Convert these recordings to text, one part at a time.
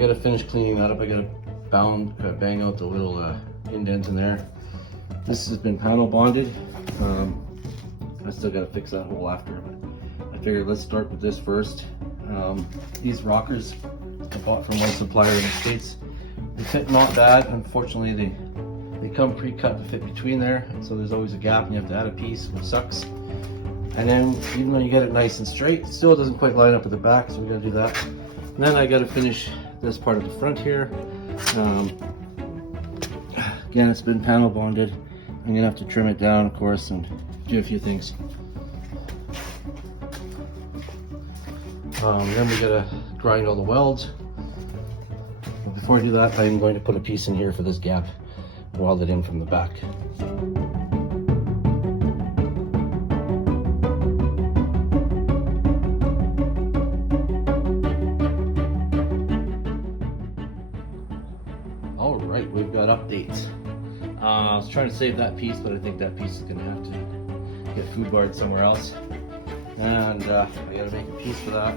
gotta finish cleaning that up. I gotta bang out the little indents in there. This has been panel bonded. I still gotta fix that hole after, but I figured let's start with this first. These rockers I bought from one supplier in the States. They fit not bad. Unfortunately, they come pre-cut to fit between there, so there's always a gap and you have to add a piece, which sucks. And then even though you get it nice and straight, it still doesn't quite line up at the back, so we gotta do that. And then I gotta finish this part of the front here. Again, it's been panel bonded. I'm gonna have to trim it down, of course, and do a few things. Then we gotta grind all the welds. But before I do that, I'm going to put a piece in here for this gap, weld it in from the back. All right, we've got updates. I was trying to save that piece, but I think that piece is gonna have to get food barred somewhere else. And I gotta make a piece for that.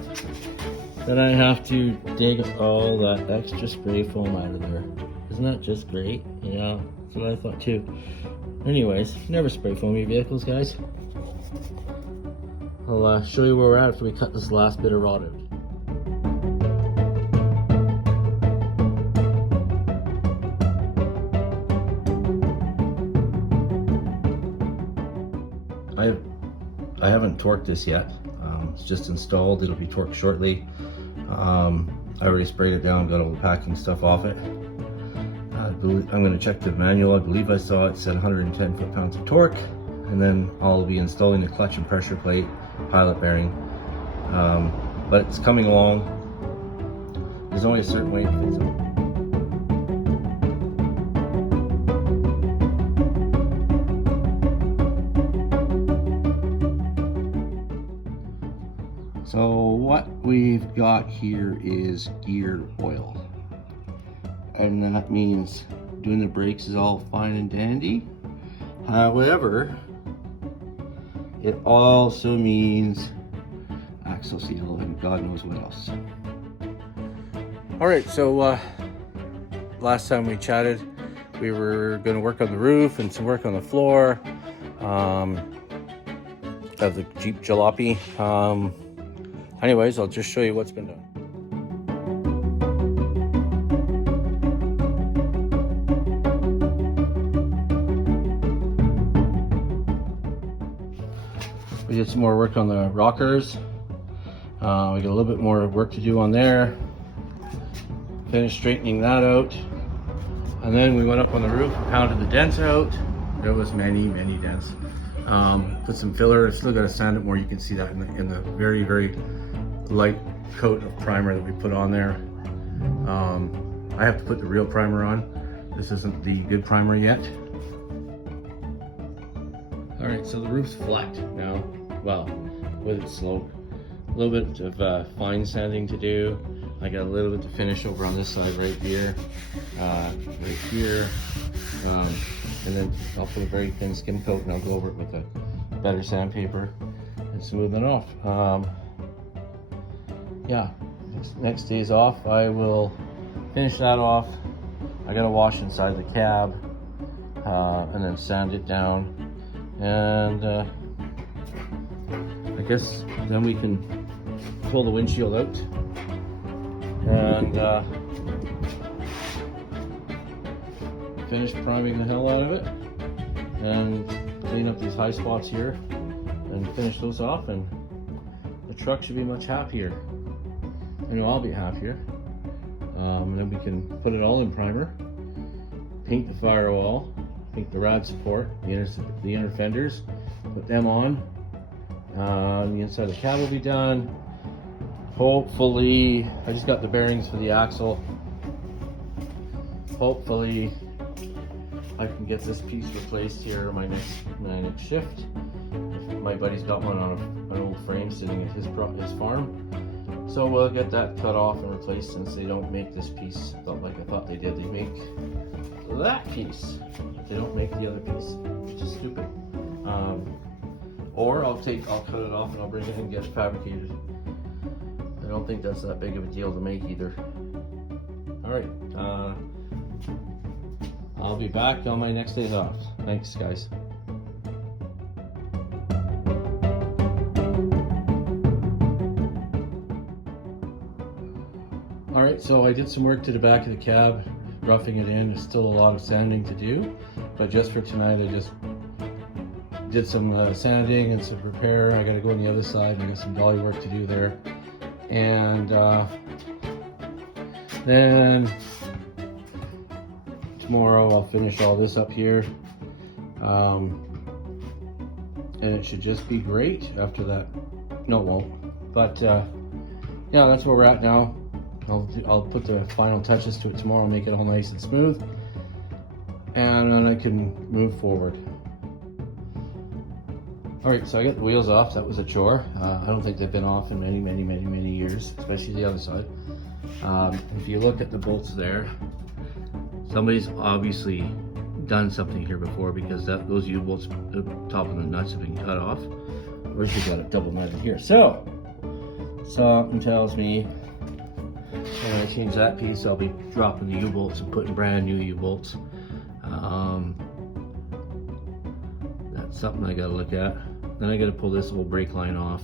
Then I have to dig all that extra spray foam out of there. Isn't that just great? Yeah, that's what I thought too. Anyways, never spray foam your vehicles, guys. I'll show you where we're at after we cut this last bit of rod out. I haven't torqued this yet. It's just installed. It'll be torqued shortly. I already sprayed it down, got all the packing stuff off it. I'm going to check the manual. I believe I saw it said 110 foot-pounds of torque, and then I'll be installing the clutch and pressure plate, pilot bearing. But it's coming along. There's only a certain way it fits in. So what we've got here is gear oil, and that means doing the brakes is all fine and dandy. However, it also means axle seal and God knows what else. All right, so last time we chatted, we were going to work on the roof and some work on the floor of the Jeep Jalopy. Anyways, I'll just show you what's been done. We did some more work on the rockers. We got a little bit more work to do on there. Finished straightening that out. And then we went up on the roof and pounded the dents out. There was many dents. Put some filler, still got to sand it more. You can see that in the very, very light coat of primer that we put on there. I have to put the real primer on. This isn't the good primer yet. All right, so the roof's flat now. Well, with its slope. A little bit of fine sanding to do. I got a little bit to finish over on this side right here, right here. And then I'll put a very thin skim coat and I'll go over it with a better sandpaper and smooth it off. Yeah, next day's off, I will finish that off. I gotta wash inside the cab and then sand it down, and I guess then we can pull the windshield out and finish priming the hell out of it and clean up these high spots here and finish those off, and the truck should be much happier. I know I'll be happier. And then we can put it all in primer, paint the firewall, paint the rad support, the inner fenders, put them on. The inside of the cab will be done. Hopefully, I just got the bearings for the axle. Hopefully, I can get this piece replaced here on my next shift. My buddy's got one on an old frame sitting at his farm. So we'll get that cut off and replaced, since they don't make this piece like I thought they did. They make that piece. They don't make the other piece, which is stupid. Or I'll cut it off and I'll bring it in and get it fabricated. I don't think that's that big of a deal to make either. right. I'll be back on my next days off. Thanks, guys. All right, so I did some work to the back of the cab, roughing it in. There's still a lot of sanding to do, but just for tonight, I just did some sanding and some repair. I got to go on the other side. I got some dolly work to do there, and then tomorrow I'll finish all this up here, and it should just be great after that. No, it won't. But yeah, that's where we're at now. I'll put the final touches to it tomorrow, make it all nice and smooth, and then I can move forward. All right, so I got the wheels off. That was a chore. I don't think they've been off in many years, especially the other side. If you look at the bolts there, somebody's obviously done something here before, because those U-bolts, the top of the nuts have been cut off. Or she got it double nutted here. So something tells me when I change that piece, I'll be dropping the U-bolts and putting brand new U-bolts. That's something I gotta look at. Then I gotta pull this old brake line off.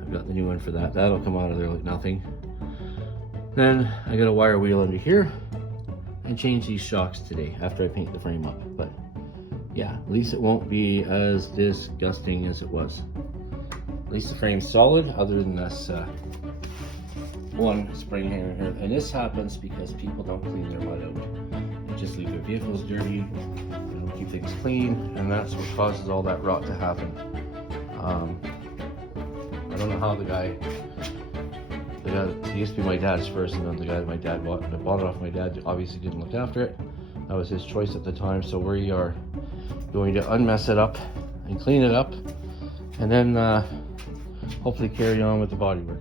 I've got the new one for that. That'll come out of there like nothing. Then I got a wire wheel under here and change these shocks today after I paint the frame up. But yeah, at least it won't be as disgusting as it was. At least the frame's solid, other than this one spring here. And this happens because people don't clean their mud out. They just leave their vehicles dirty, they don't keep things clean, and that's what causes all that rot to happen. I don't know how the guy, it used to be my dad's first, and then the guy that my dad bought it off my dad obviously didn't look after it. That was his choice at the time, so we are going to unmess it up and clean it up, and then hopefully carry on with the body work.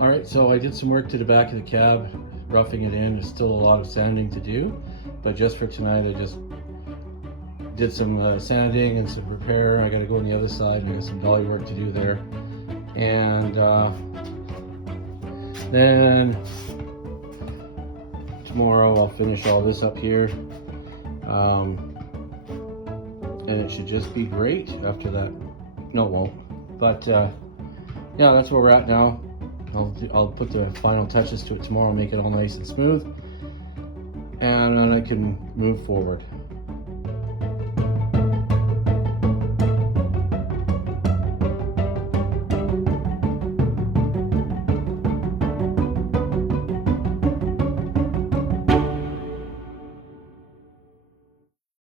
All right, so I did some work to the back of the cab, roughing it in. There's still a lot of sanding to do, but just for tonight, I just did some sanding and some repair. I got to go on the other side, and I got some dolly work to do there, and then tomorrow I'll finish all this up here, and it should just be great after that. No, it won't. But yeah, that's where we're at now. I'll put the final touches to it tomorrow, make it all nice and smooth, and then I can move forward.